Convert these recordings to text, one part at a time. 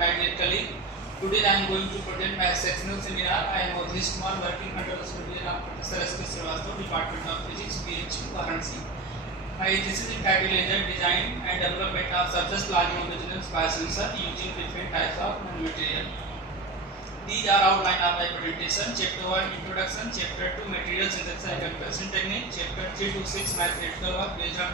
my dear colleague. Today I am going to present my sectional seminar. I am Avadhesh Kumar, working under the supervision of Professor S. K. Srivastava, Department of Physics, PhD, Varanasi. My thesis is entitled as a Design and Development of Surface Plasma Resonance Biosensor using different types of nanomaterial. These are outline of my presentation. Chapter 1 Introduction, Chapter 2 Material Synthesis and Comparison Technique, Chapter 3 to 6 Mathematical work based on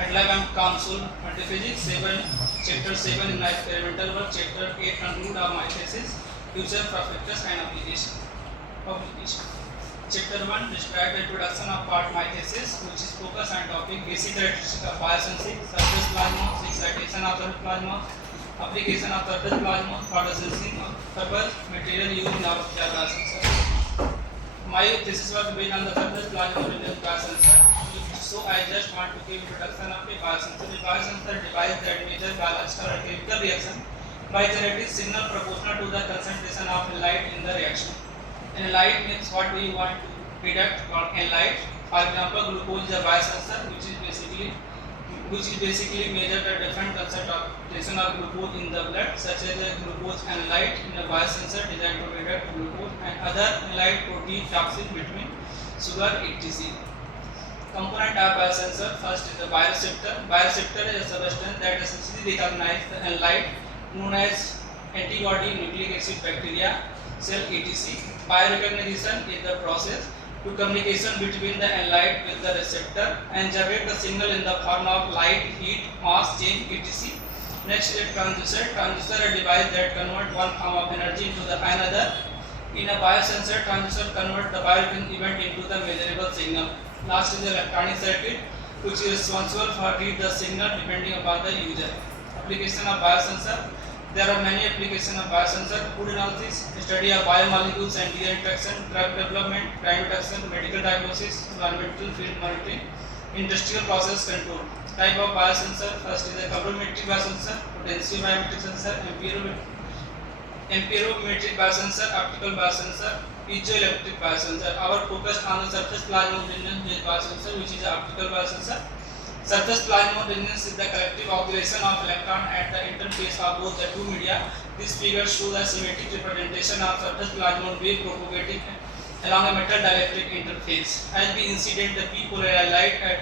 MATLAB and COMSOL Multiphysics, 7 Chapter 7 in my experimental work, Chapter 8 conclude of my thesis, Future Prospectus and Application. Chapter 1 describe the introduction of part my thesis, which is focused on topic basic characteristics of biosensing, surface plasma, excitation of surface plasma, application of surface plasma for the sensing of surface material used in our biosensor. My thesis was based on the surface plasma resonance biosensor. So I just want to give introduction of a biosensor. A biosensor device that measures biological or chemical reaction by generating signal proportional to the concentration of light in the reaction. And light means what do you want to detect called light. For example, glucose is a biosensor which is basically measure the different concentration of glucose in the blood, such as glucose and light in a biosensor designed to detect glucose and other light protein toxin between sugar etc. Component of biosensor. First is the bioreceptor. Bioreceptor is a substance that essentially recognizes the light, known as antibody, nucleic acid, bacteria, cell etc. Biorecognition is the process to communication between the light with the receptor and generate the signal in the form of light, heat, mass change etc. Next is transducer. Transducer is a device that converts one form of energy into the another. In a biosensor, transducer converts the biochemical event into the measurable signal. Last is the electronic circuit, which is responsible for read the signal depending upon the user. Application of biosensor. There are many applications of biosensor: food analysis, study of biomolecules and their interaction, drug development, crime detection, medical diagnosis, environmental field monitoring, industrial process control. Type of biosensor. First is the colorimetric biosensor, potentiometric sensor, amperometric biosensor, optical biosensor, piezoelectric biosensor. Our focus on the surface plasma resonance biosensor, which is an optical biosensor. Surface plasma resonance is the collective oscillation of electron at the interface of both the two media. This figure shows a symmetric representation of surface plasma wave propagating along a metal dielectric interface. As the incident the p polarized light at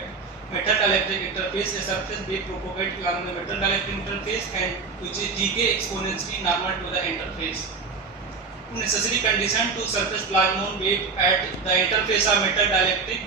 metal dielectric interface, a surface wave propagates along the metal dielectric interface and which is decay exponentially normal to the interface. Necessary condition to surface plasma wave at the interface of metal dielectric